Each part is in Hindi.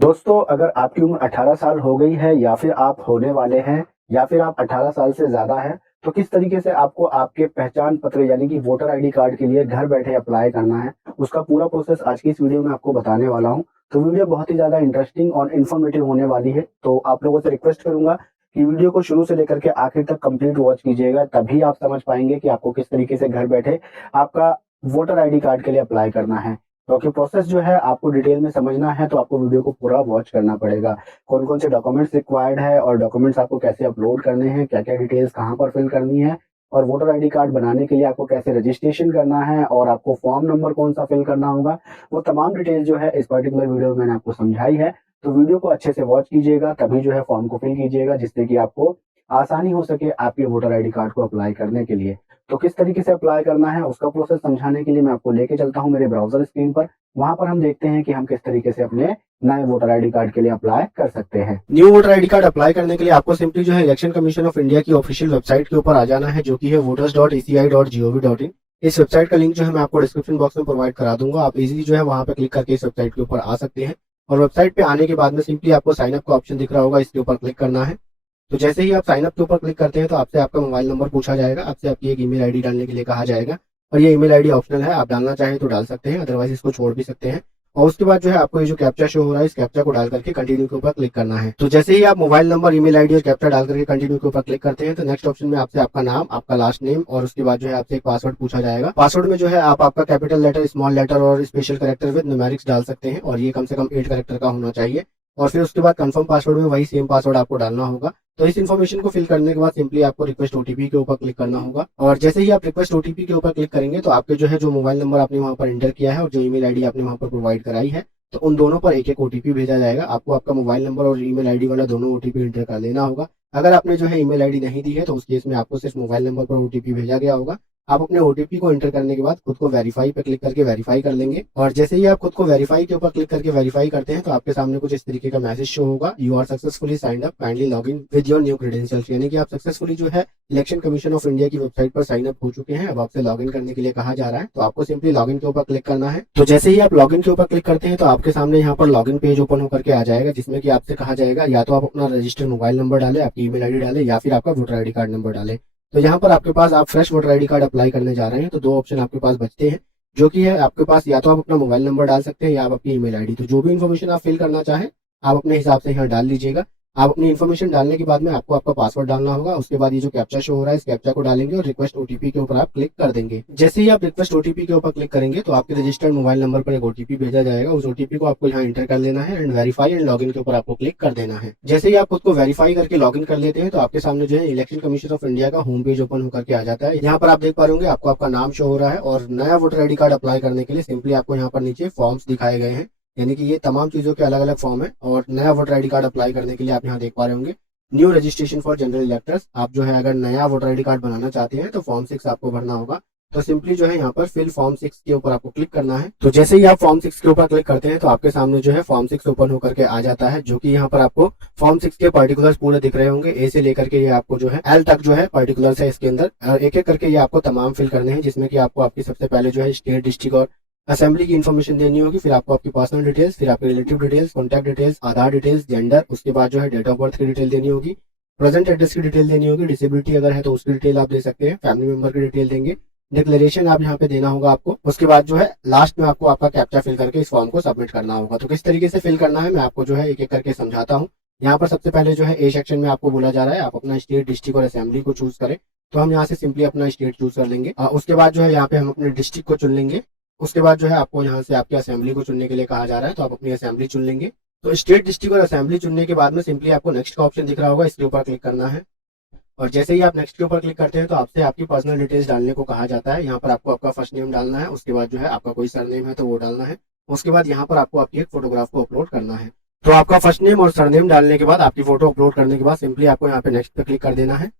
दोस्तों, अगर आपकी उम्र 18 साल हो गई है या फिर आप होने वाले हैं या फिर आप 18 साल से ज़्यादा हैं, तो किस तरीके से आपको आपके पहचान पत्र यानी कि वोटर आईडी कार्ड के लिए घर बैठे अप्लाई करना है, उसका पूरा प्रोसेस आज की इस वीडियो में आपको बताने वाला हूँ। तो वीडियो बहुत ही ज़्यादा इंटरेस्टिंग और इन्फॉर्मेटिव होने वाली है, तो आप लोगों से रिक्वेस्ट करूँगा कि वीडियो को शुरू से लेकर के आखिर तक कंप्लीट वॉच कीजिएगा, तभी आप समझ पाएँगे कि आपको किस तरीके से घर बैठे आपका वोटर आईडी कार्ड के लिए अप्लाई करना है। क्योंकि प्रोसेस जो है आपको डिटेल में समझना है, तो आपको वीडियो को पूरा वॉच करना पड़ेगा। कौन-कौन से डॉक्यूमेंट्स रिक्वायर्ड है और डॉक्यूमेंट्स आपको कैसे अपलोड करने हैं, क्या-क्या डिटेल्स कहाँ पर फिल करनी है और वोटर आईडी कार्ड बनाने के लिए आपको कैसे रजिस्ट्रेशन करना है और आपको फॉर्म नंबर कौन-सा फिल करना होगा, वो तमाम डिटेल्स जो है इस पर्टिकुलर वीडियो में मैंने आपको समझाई है। तो वीडियो को अच्छे से वॉच कीजिएगा, तभी जो है फॉर्म को फिल कीजिएगा, जिससे कि आपको आसानी हो सके आपके वोटर आईडी कार्ड को अप्लाई करने के लिए। तो किस तरीके से अप्लाई करना है, उसका प्रोसेस समझाने के लिए मैं आपको लेके चलता हूँ मेरे ब्राउज़र स्क्रीन पर। वहाँ पर हम देखते हैं कि हम किस तरीके से अपने नए वोटर आईडी कार्ड के लिए अप्लाई कर सकते हैं। New voter ID card apply करने के लिए आपको सिंपली जो है इलेक्शन कमीशन ऑफ इंडिया की ऑफिशियल वेबसाइट के ऊपर आ जाना है, जो कि है voters.eci.gov.in। इस वेबसाइट का लिंक जो है मैं आपको डिस्क्रिप्शन बॉक्स में प्रोवाइड करा दूंगा। आप इजीली जो है वहाँ पे क्लिक करके इस वेबसाइट के ऊपर आ सकते हैं और वेबसाइट पे आने के बाद में सिंपली आपको साइन अप का ऑप्शन दिख रहा होगा, इसके ऊपर क्लिक करना है। तो जैसे ही आप साइन अप के ऊपर क्लिक करते हैं तो आपसे आपका मोबाइल नंबर पूछा जाएगा, आपसे आपकी एक ईमेल आईडी डालने के लिए कहा जाएगा और ये ईमेल आईडी ऑप्शनल है, आप डालना चाहें तो डाल सकते हैं, अदरवाइज इसको छोड़ भी सकते हैं। और उसके बाद जो है आपको ये जो कैप्चा शो हो रहा है, इस कैप्चा को डाल करके कंटिन्यू के ऊपर क्लिक करना है। तो जैसे ही आप मोबाइल नंबर, ईमेल आईडी और कैप्चा डाल करके कंटिन्यू के ऊपर क्लिक करते हैं तो नेक्स्ट ऑप्शन में आपसे आपका नाम, आपका लास्ट नेम और उसके बाद जो है आपसे एक पासवर्ड पूछा जाएगा। पासवर्ड में जो है आप आपका कैपिटल लेटर, स्मॉल लेटर और स्पेशल कैरेक्टर विद न्यूमेरिक्स डाल सकते हैं और ये कम से कम 8 कैरेक्टर का होना चाहिए। और फिर उसके बाद कंफर्म पासवर्ड में वही सेम पासवर्ड आपको डालना होगा। तो इस इन्फॉर्मेशन को फिल करने के बाद सिंपली आपको रिक्वेस्ट ओटीपी के ऊपर क्लिक करना होगा और जैसे ही आप रिक्वेस्ट ओटीपी के ऊपर क्लिक करेंगे तो आपके जो है जो मोबाइल नंबर आपने वहां पर एंटर किया है और जो ईमेल आईडी आपने वहां पर प्रोवाइड कराई है, तो उन दोनों पर एक एक ओटीपी भेजा जाएगा। आपको आपका मोबाइल नंबर और ईमेल आईडी वाला दोनों ओटीपी एंटर कर लेना होगा। अगर आपने जो है ईमेल आईडी नहीं दी है तो उस केस में आपको सिर्फ मोबाइल नंबर पर ओटीपी भेजा गया होगा। आप अपने ओटीपी को एंटर करने के बाद खुद को वेरीफाई पे क्लिक करके वेरीफाई कर लेंगे और जैसे ही आप खुद को वेरीफाई के ऊपर क्लिक करके वेरीफाई करते हैं तो आपके सामने कुछ इस तरीके का मैसेज शो होगा, you are successfully signed up, kindly log in with your new credentials. यानी कि आप सक्सेसफुली जो है इलेक्शन कमीशन ऑफ इंडिया की वेबसाइट पर साइन अप हो चुके हैं। अब आपसे लॉग इन करने के लिए कहा जा रहा है, तो आपको सिंपली लॉग इन के ऊपर क्लिक करना है। तो जैसे ही आप लॉग इन के ऊपर क्लिक करते हैं तो आपके सामने यहाँ पर लॉग इन पेज ओपन होकर के आ जाएगा, जिसमें कि आपसे कहा जाएगा या तो आप अपना रजिस्टर्ड मोबाइल नंबर डालें, आपकी ईमेल आईडी डालें या फिर आपका वोटर आईडी कार्ड नंबर डालें। तो यहाँ पर आपके पास आप fresh voter ID card apply करने जा रहे हैं, तो दो ऑप्शन आपके पास बचते हैं, जो कि है आपके पास या तो आप अपना मोबाइल नंबर डाल सकते हैं या आप अपनी ईमेल आईडी। तो जो भी इन्फॉर्मेशन आप फिल करना चाहें आप अपने हिसाब से यहाँ डाल लीजिएगा। आप अपनी इन्फॉर्मेशन डालने के बाद में आपको आपका पासवर्ड डालना होगा। उसके बाद ये जो कैप्चा शो हो रहा है, इस कैप्चा को डालेंगे और रिक्वेस्ट ओटीपी के ऊपर आप क्लिक कर देंगे। जैसे ही आप रिक्वेस्ट ओटीपी के ऊपर क्लिक करेंगे तो आपके रजिस्टर्ड मोबाइल नंबर पर एक ओटीपी भेजा जाएगा। उस ओटीपी को आपको यहाँ एंटर कर लेना है एंड वेरीफाई एंड लॉगिन के ऊपर आपको क्लिक कर देना है। जैसे ही आप खुद को वेरीफाई करके लॉगिन कर लेते हैं तो आपके सामने जो है इलेक्शन कमीशन ऑफ इंडिया का होम पेज ओपन होकर के आ जाता है। यहाँ पर आप देख पा रहे होंगे आपको आपका नाम शो हो रहा है और नया वोटर आईडी कार्ड अप्लाई करने के लिए सिंपली आपको यहाँ पर नीचे फॉर्म्स दिखाए गए हैं, यानी कि ये तमाम चीजों के अलग अलग फॉर्म है। और नया वोटर आईडी कार्ड अप्लाई करने के लिए आप यहाँ देख पा रहे होंगे new registration for general electors. आप जो है अगर नया वोटर आईडी कार्ड बनाना चाहते हैं तो फॉर्म 6 आपको भरना होगा। तो सिंपली जो है यहाँ पर फिल फॉर्म 6 के ऊपर आपको क्लिक करना है। तो जैसे ही आप फॉर्म 6 के ऊपर क्लिक करते हैं तो आपके सामने जो है फॉर्म 6 ओपन होकर के आ जाता है, जो कि यहाँ पर आपको फॉर्म 6 के पर्टिकुलर्स पूरे दिख रहे होंगे, ए से लेकर के ये आपको जो है एल तक जो है पर्टिकुलर्स है इसके अंदर, एक एक करके ये आपको तमाम फिल करने हैं, जिसमें कि आपको आपकी सबसे पहले जो है स्टेट, डिस्ट्रिक्ट और असेंबली की इन्फॉर्मेशन देनी होगी। फिर आपको आपकी पर्सनल डिटेल्स, फिर आपके रिलेटिव डिटेल्स, कॉन्टैक्ट डिटेल्स, आधार डिटेल्स, जेंडर, उसके बाद जो है डेट ऑफ बर्थ की डिटेल देनी होगी, प्रेजेंट एड्रेस की डिटेल देनी होगी, डिसेबिलिटी अगर है तो उसकी डिटेल आप दे सकते हैं, फैमिली मेंबर की डिटेल देंगे, डिक्लेरेशन आप यहाँ पे देना होगा आपको। उसके बाद जो है लास्ट में आपको आपका कैप्चा फिल करके इस फॉर्म को सबमिट करना होगा। तो किस तरीके से फिल करना है मैं आपको जो है एक एक करके समझाता हूँ। यहाँ पर सबसे पहले जो है ए सेक्शन में आपको बोला जा रहा है आप अपना स्टेट, डिस्ट्रिक्ट और असेंबली को चूज करें। तो हम यहाँ से सिंपली अपना स्टेट चूज कर लेंगे। उसके बाद जो है यहाँ पे हम अपने डिस्ट्रिक्ट को चुन लेंगे। उसके बाद जो है आपको यहाँ से आपकी असेंबली को चुनने के लिए कहा जा रहा है, तो आप अपनी असेंबली चुन लेंगे। तो स्टेट, डिस्ट्रिक्ट और असेंबली चुनने के बाद में सिंपली आपको नेक्स्ट का ऑप्शन दिख रहा होगा, इसके ऊपर क्लिक करना है। और जैसे ही आप नेक्स्ट के ऊपर क्लिक करते हैं तो आपसे आपकी पर्सनल डिटेल्स डालने को कहा जाता है। यहाँ पर आपको आपका फर्स्ट नेम डालना है, उसके बाद जो है आपका कोई सरनेम है तो वो डालना है। उसके बाद यहाँ पर आपको आपकी एक फोटोग्राफ को अपलोड करना है। तो आपका फर्स्ट नेम और सरनेम डालने के बाद आपकी फोटो अपलोड करने के बाद सिंपली आपको यहाँ पे नेक्स्ट पे क्लिक कर देना है।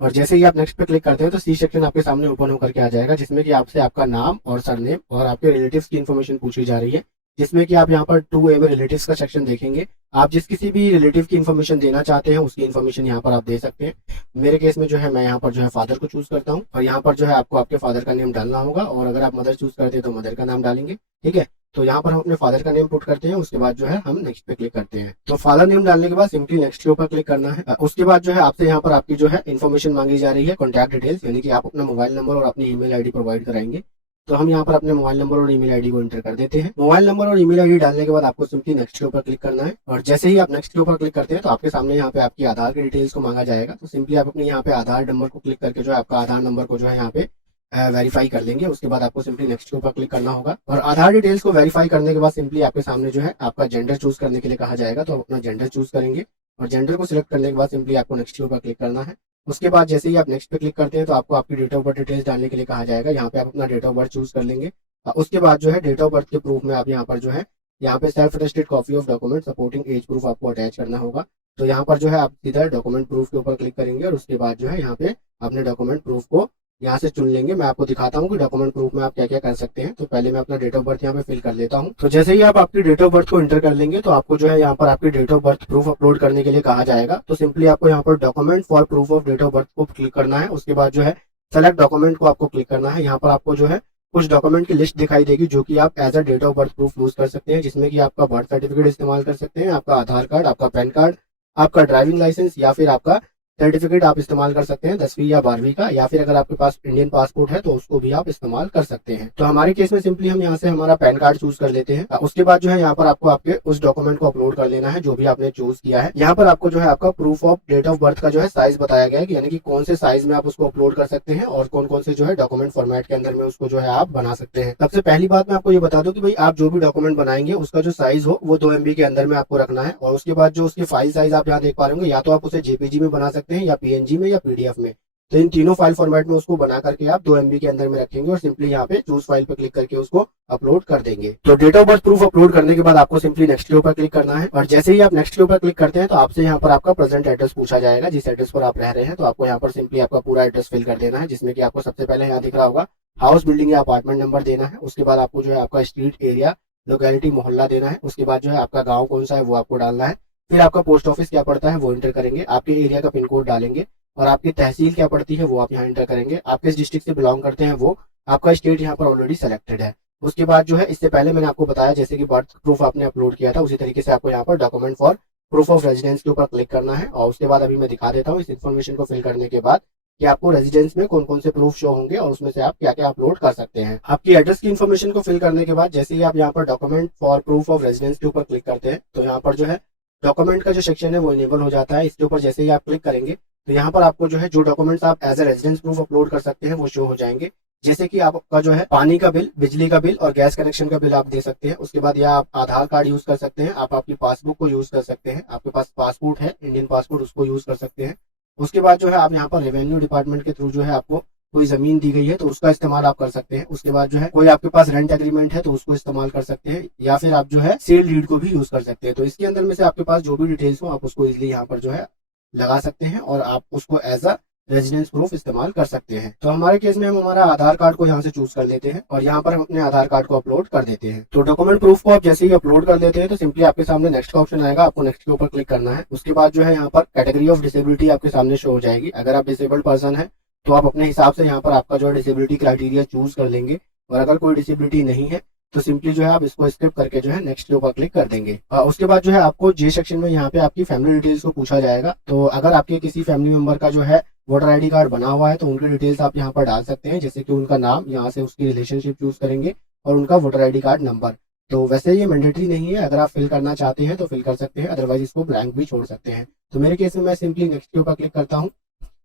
और जैसे ही आप नेक्स्ट पे क्लिक करते हैं तो सी सेक्शन आपके सामने ओपन होकर के आ जाएगा, जिसमें कि आपसे आपका नाम और सरनेम और आपके रिलेटिव्स की इन्फॉर्मेशन पूछी जा रही है, जिसमें कि आप यहाँ पर 2A में रिलेटिव्स का सेक्शन देखेंगे। आप जिस किसी भी रिलेटिव की इन्फॉर्मेशन देना चाहते हैं उसकी इन्फॉर्मेशन यहाँ पर आप दे सकते हैं। मेरे केस में जो है मैं यहाँ पर जो है फादर को चूज करता हूँ और यहाँ पर जो है आपको आपके फादर का नेम डालना होगा और अगर आप मदर चूज करते हैं तो मदर का नाम डालेंगे, ठीक है। तो यहाँ पर हम अपने फादर का नेम पुट करते हैं, उसके बाद जो है हम नेक्स्ट पे क्लिक करते हैं। तो फादर नेम डालने के बाद सिंपली नेक्स्ट के ऊपर क्लिक करना है। उसके बाद जो है आपसे यहाँ पर आपकी जो है इन्फॉर्मेशन मांगी जा रही है, कॉन्टैक्ट डिटेल्स, यानी कि आप अपना मोबाइल नंबर और अपनी ईमेल आईडी प्रोवाइड कराएंगे। तो हम यहाँ पर अपने मोबाइल नंबर और ईमेल आईडी को एंटर कर देते हैं। मोबाइल नंबर और ईमेल आईडी डालने के बाद आपको सिंपली नेक्स्ट के ऊपर क्लिक करना है, और जैसे ही आप नेक्स्ट के ऊपर क्लिक करते हैं तो आपके सामने यहाँ पे आपकी आधार की डिटेल्स को मांगा जाएगा। तो सिंपली आप अपने यहाँ पे आधार नंबर को क्लिक करके जो है आपका आधार नंबर को जो है यहाँ पे वेरीफाई कर लेंगे। उसके बाद आपको सिंपली नेक्स्ट के ऊपर क्लिक करना होगा, और आधार डिटेल्स को वेरीफाई करने के बाद सिंपली आपके सामने जो है आपका जेंडर चूज करने के लिए कहा जाएगा। तो आप अपना जेंडर चूज करेंगे, और जेंडर को सिलेक्ट करने के बाद सिंपली आपको नेक्स्ट के ऊपर क्लिक करना है। उसके बाद जैसे ही आप नेक्स्ट पे क्लिक करते हैं तो आपको आपकी डेट ऑफ बर्थ डिटेल्स डालने के लिए कहा जाएगा। यहाँ पे आप अपना डेट ऑफ बर्थ चूज कर लेंगे। उसके बाद जो है डेट ऑफ बर्थ के प्रूफ में आप यहाँ पर जो है यहाँ पे self attested copy of document supporting age proof आपको अटैच करना होगा। तो यहाँ पर जो है आप सीधा डॉक्यूमेंट प्रूफ के ऊपर क्लिक करेंगे, और उसके बाद जो है यहाँ पे अपने डॉक्यूमेंट प्रूफ को यहाँ से चुन लेंगे। मैं आपको दिखाता हूँ कि डॉक्यूमेंट प्रूफ में आप क्या क्या कर सकते हैं। तो पहले मैं अपना डेट ऑफ बर्थ यहाँ पे फिल कर लेता हूँ। तो जैसे ही आप आपकी डेट ऑफ बर्थ को एंटर कर लेंगे तो आपको जो है यहाँ पर आपकी date of birth proof upload करने के लिए कहा जाएगा। तो सिंपली आपको यहाँ पर document for proof of date of birth को क्लिक करना है। उसके बाद जो है सेलेक्ट डॉक्यूमेंट को आपको क्लिक करना है। यहाँ पर आपको जो है कुछ डॉक्यूमेंट की लिस्ट दिखाई देगी जो कि आप as a date of birth proof use कर सकते हैं, जिसमें कि आपका बर्थ सर्टिफिकेट इस्तेमाल कर सकते हैं, आपका आधार कार्ड, आपका पैन कार्ड, आपका ड्राइविंग लाइसेंस, या फिर आपका सर्टिफिकेट आप इस्तेमाल कर सकते हैं 10वीं या 12वीं का, या फिर अगर आपके पास इंडियन पासपोर्ट है तो उसको भी आप इस्तेमाल कर सकते हैं। तो हमारे केस में सिंपली हम यहाँ से हमारा पैन कार्ड चूज कर लेते हैं। उसके बाद जो है यहाँ पर आपको आपके उस डॉक्यूमेंट को अपलोड कर लेना है जो भी आपने चूज किया है। यहाँ पर आपको जो है आपका proof of date of birth का जो है साइज बताया गया है, यानी कि कौन से साइज में आप उसको अपलोड कर सकते हैं और कौन कौन से जो है डॉक्यूमेंट फॉर्मेट के अंदर में उसको जो है आप बना सकते हैं। सबसे पहली बात मैं आपको ये बता दूं कि भाई आप जो भी डॉक्यूमेंट बनाएंगे उसका जो साइज हो वो 2 MB के अंदर में आपको रखना है। और उसके बाद जो उसकी फाइल साइज आप यहाँ देख पा रहे होंगे, या तो आप उसे JPG में बना सकते हैं, या PNG में, या PDF में। तो इन तीनों फाइल फॉर्मेट में उसको बना करके आप 2 MB के अंदर में रखेंगे, और सिंपली यहाँ पे चूज फाइल पे क्लिक करके उसको अपलोड कर देंगे। तो date of birth proof upload करने के बाद आपको सिंपली नेक्स्ट के ऊपर क्लिक करना है, और जैसे ही आप नेक्स्ट के ऊपर क्लिक करते हैं तो आपसे यहाँ पर आपका प्रेजेंट एड्रेस पूछा जाएगा, जिस एड्रेस पर आप रह रहे हैं। तो आपको यहाँ पर सिंपली आपका पूरा एड्रेस फिल कर देना है, जिसमें कि आपको सबसे पहले यहाँ दिख रहा होगा हाउस, बिल्डिंग या अपार्टमेंट नंबर देना है। उसके बाद आपको जो है आपका स्ट्रीट, एरिया, लोकेलिटी, मोहल्ला देना है। उसके बाद जो है आपका गाँव कौन सा है वो आपको डालना है। फिर आपका पोस्ट ऑफिस क्या पड़ता है वो एंटर करेंगे, आपके एरिया का पिन कोड डालेंगे, और आपकी तहसील क्या पड़ती है वो आप यहाँ एंटर करेंगे। आप किस डिस्ट्रिक्ट से बिलोंग करते हैं वो, आपका स्टेट यहाँ पर ऑलरेडी सेलेक्टेड है। उसके बाद जो है इससे पहले मैंने आपको बताया जैसे कि बर्थ प्रूफ आपने अपलोड किया था, उसी तरीके से आपको यहाँ पर document for proof of residence के ऊपर क्लिक करना है। और उसके बाद अभी मैं दिखा देता हूँ इस इन्फॉर्मेशन को फिल करने के बाद कि आपको रेजिडेंस में कौन कौन से प्रूफ शो होंगे और उसमें से आप क्या क्या अपलोड कर सकते हैं। आपकी एड्रेस की इन्फॉर्मेशन को फिल करने के बाद जैसे ही आप यहाँ पर document for proof of residence के ऊपर क्लिक करते हैं तो यहाँ पर जो है डॉक्यूमेंट का जो सेक्शन है वो इनेबल हो जाता है। इसके ऊपर जैसे ही आप क्लिक करेंगे तो यहाँ पर आपको जो है जो डॉक्यूमेंट्स आप as a residence proof upload कर सकते हैं वो शो हो जाएंगे। जैसे कि आपका जो है पानी का बिल, बिजली का बिल और गैस कनेक्शन का बिल आप दे सकते हैं। उसके बाद या आप आधार कार्ड यूज कर सकते हैं, आप आपकी पासबुक को यूज कर सकते हैं, आपके पास पासपोर्ट है इंडियन पासपोर्ट उसको यूज कर सकते हैं। उसके बाद जो है आप यहाँ पर रेवेन्यू डिपार्टमेंट के थ्रू जो है आपको कोई जमीन दी गई है तो उसका इस्तेमाल आप कर सकते हैं। उसके बाद जो है कोई आपके पास रेंट एग्रीमेंट है तो उसको इस्तेमाल कर सकते हैं, या फिर आप जो है सेल डीड को भी यूज कर सकते हैं। तो इसके अंदर में से आपके पास जो भी डिटेल्स हो आप उसको इजिली यहाँ पर जो है लगा सकते हैं और आप उसको एज अ रेजिडेंस प्रूफ इस्तेमाल कर सकते हैं। तो हमारे केस में हम हमारा आधार कार्ड को यहाँ से चूज कर लेते हैं और यहाँ पर हम अपने आधार कार्ड को अपलोड कर देते हैं। तो डॉक्यूमेंट प्रूफ को आप जैसे ही अपलोड कर देते हैं तो सिंपली आपके सामने नेक्स्ट का ऑप्शन आएगा, आपको नेक्स्ट के ऊपर क्लिक करना है। उसके बाद जो है यहाँ पर कैटेगरी ऑफ डिसेबिलिटी आपके सामने शो हो जाएगी। अगर आप डिसेबल्ड पर्सन है तो आप अपने हिसाब से यहाँ पर आपका जो है डिसेबिलिटी क्राइटेरिया चूज कर लेंगे, और अगर कोई डिसेबिलिटी नहीं है तो सिंपली जो है आप इसको स्किप करके जो है नेक्स्ट के ऊपर क्लिक कर देंगे। उसके बाद जो है आपको जे सेक्शन में यहाँ पे आपकी फैमिली डिटेल्स को पूछा जाएगा। तो अगर आपके किसी फैमिली मेंबर का जो है वोटर आईडी कार्ड बना हुआ है तो उनकी डिटेल्स आप यहाँ पर डाल सकते हैं, जैसे कि उनका नाम, यहाँ से उसकी रिलेशनशिप चूज करेंगे और उनका वोटर आईडी कार्ड नंबर। तो वैसे ये मैंडेटरी नहीं है, अगर आप फिल करना चाहते हैं तो फिल कर सकते हैं, अदरवाइज इसको ब्लैंक भी छोड़ सकते हैं। तो मेरे केस में मैं सिंपली नेक्स्ट के ऊपर क्लिक करता हूँ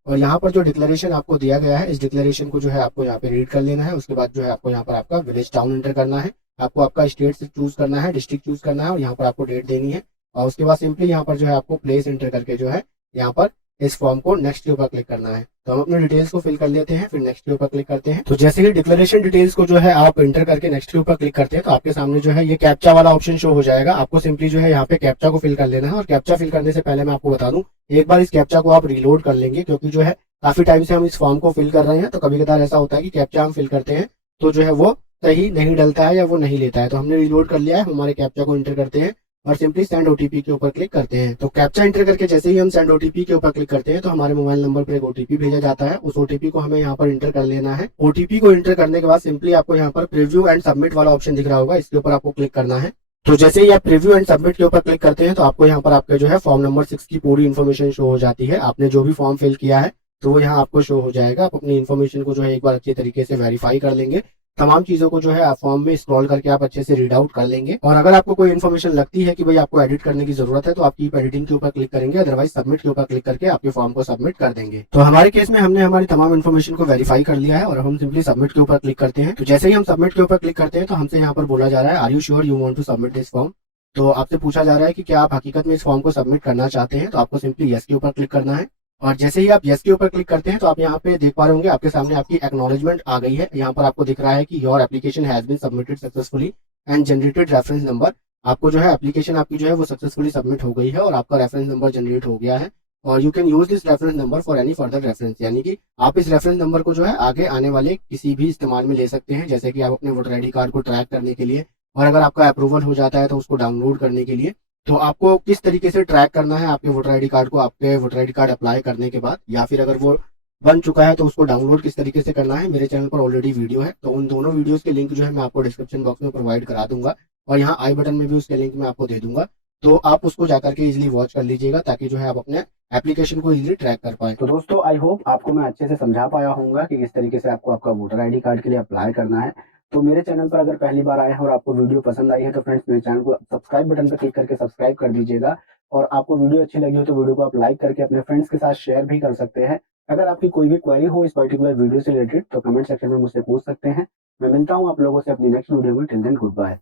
और यहाँ पर जो डिक्लेरेशन आपको दिया गया है इस डिक्लेरेशन को जो है आपको यहाँ पे रीड कर लेना है। उसके बाद जो है आपको यहाँ पर आपका विलेज टाउन एंटर करना है, आपको आपका स्टेट से चूज करना है, डिस्ट्रिक्ट चूज करना है और यहाँ पर आपको डेट देनी है। और उसके बाद सिंपली यहाँ पर जो है आपको प्लेस एंटर करके जो है यहाँ पर इस फॉर्म को नेक्स्ट के ऊपर क्लिक करना है। तो हम अपने डिटेल्स को फिल कर लेते हैं, फिर नेक्स्ट के ऊपर क्लिक करते हैं। तो जैसे ही डिक्लेरेशन डिटेल्स को जो है आप एंटर करके नेक्स्ट के ऊपर क्लिक करते हैं तो आपके सामने जो है ये कैप्चा वाला ऑप्शन शो हो जाएगा। आपको सिंपली जो है यहाँ पे कैप्चा को फिल कर लेना है, और कैप्चा फिल करने से पहले मैं आपको बता दूं एक बार इस कैप्चा को आप रिलोड कर लेंगे, क्योंकि जो है काफी टाइम से हम इस फॉर्म को फिल कर रहे हैं तो कभी कभार ऐसा होता है कि कैप्चा हम फिल करते हैं तो जो है वो सही नहीं डलता है या वो नहीं लेता है। तो हमने रिलोड कर लिया है, हमारे कैप्चा को एंटर करते हैं और सिंपली सेंड ओटीपी के ऊपर क्लिक करते हैं। तो कैप्चा एंटर करके जैसे ही हम सेंड ओटीपी के ऊपर क्लिक करते हैं तो हमारे मोबाइल नंबर पर एक ओटीपी भेजा जाता है। उस ओटीपी को हमें यहाँ पर इंटर कर लेना है। ओटीपी को इंटर करने के बाद सिंपली आपको यहाँ पर प्रीव्यू एंड सबमिट वाला ऑप्शन दिख रहा होगा, इसके ऊपर आपको क्लिक करना है। तो जैसे ही आप प्रीव्यू एंड सबमिट के ऊपर क्लिक करते हैं तो आपको यहाँ पर आपके जो है फॉर्म नंबर 6 की पूरी इन्फॉर्मेशन शो हो जाती है। आपने जो भी फॉर्म फिल किया है तो वो यहाँ आपको शो हो जाएगा। आप अपनी इन्फॉर्मेशन को जो है एक बार अच्छे तरीके से वेरीफाई कर लेंगे। तमाम चीजों को जो है आप फॉर्म में स्क्रॉल करके आप अच्छे से रीड आउट कर लेंगे। और अगर आपको कोई इन्फॉर्मेशन लगती है कि भाई आपको एडिट करने की जरूरत है तो आप कीप एडिटिंग के ऊपर क्लिक करेंगे, अदरवाइज सबमिट के ऊपर क्लिक करके आपके फॉर्म को सबमिट कर देंगे। तो हमारे केस में हमने हमारी तमाम इन्फॉर्मेशन को वेरीफाई कर लिया है और हम सिंपली सबमिट के ऊपर क्लिक करते हैं। तो जैसे ही हम सबमिट के ऊपर क्लिक करते हैं तो हमसे यहाँ पर बोला जा रहा है, are you sure you want to submit this form. तो आपसे पूछा जा रहा है कि क्या आप हकीकत में इस फॉर्म को सबमिट करना चाहते हैं। तो आपको सिंपली यस के ऊपर क्लिक करना है। और जैसे ही आप यस के ऊपर क्लिक करते हैं तो आप यहाँ पे देख पा रहे होंगे आपके सामने आपकी एक्नॉलेजमेंट आ गई है। यहाँ पर आपको दिख रहा है कि your application has been submitted successfully and generated reference number. आपको जो है एप्लीकेशन आपकी जो है वो सक्सेसफुली सबमिट हो गई है और आपका रेफरेंस नंबर जनरेट हो गया है। और you can use this reference number for any further reference, यानी कि आप इस रेफरेंस नंबर को जो है आगे आने वाले किसी भी इस्तेमाल में ले सकते हैं, जैसे कि आप अपने वोटर आईडी कार्ड को ट्रैक करने के लिए, और अगर आपका अप्रूवल हो जाता है तो उसको डाउनलोड करने के लिए। तो आपको किस तरीके से ट्रैक करना है आपके वोटर आईडी कार्ड को आपके वोटर आईडी कार्ड अप्लाई करने के बाद, या फिर अगर वो बन चुका है तो उसको डाउनलोड किस तरीके से करना है, मेरे चैनल पर ऑलरेडी वीडियो है। तो उन दोनों वीडियोस के लिंक जो है मैं आपको डिस्क्रिप्शन बॉक्स में प्रोवाइड करा दूंगा और यहाँ आई बटन में भी उसके लिंक मैं आपको दे दूंगा। तो आप उसको जाकर के इजीली वॉच कर लीजिएगा ताकि जो है आप अपने एप्लीकेशन को इजीली ट्रैक कर पाए। तो दोस्तों आई होप आपको मैं अच्छे से समझा पाया होऊंगा कि किस तरीके से आपको आपका वोटर आईडी कार्ड के लिए अप्लाई करना है। तो मेरे चैनल पर अगर पहली बार आए हैं और आपको वीडियो पसंद आई है तो फ्रेंड्स मेरे चैनल को सब्सक्राइब बटन पर क्लिक करके सब्सक्राइब कर दीजिएगा। और आपको वीडियो अच्छी लगी हो तो वीडियो को आप लाइक करके अपने फ्रेंड्स के साथ शेयर भी कर सकते हैं। अगर आपकी कोई भी क्वेरी हो इस पर्टिकुलर वीडियो से रिलेटेड तो कमेंट सेक्शन में मुझसे पूछ सकते हैं। मैं मिलता हूँ आप लोगों से अपनी नेक्स्ट वीडियो में। Till then good bye.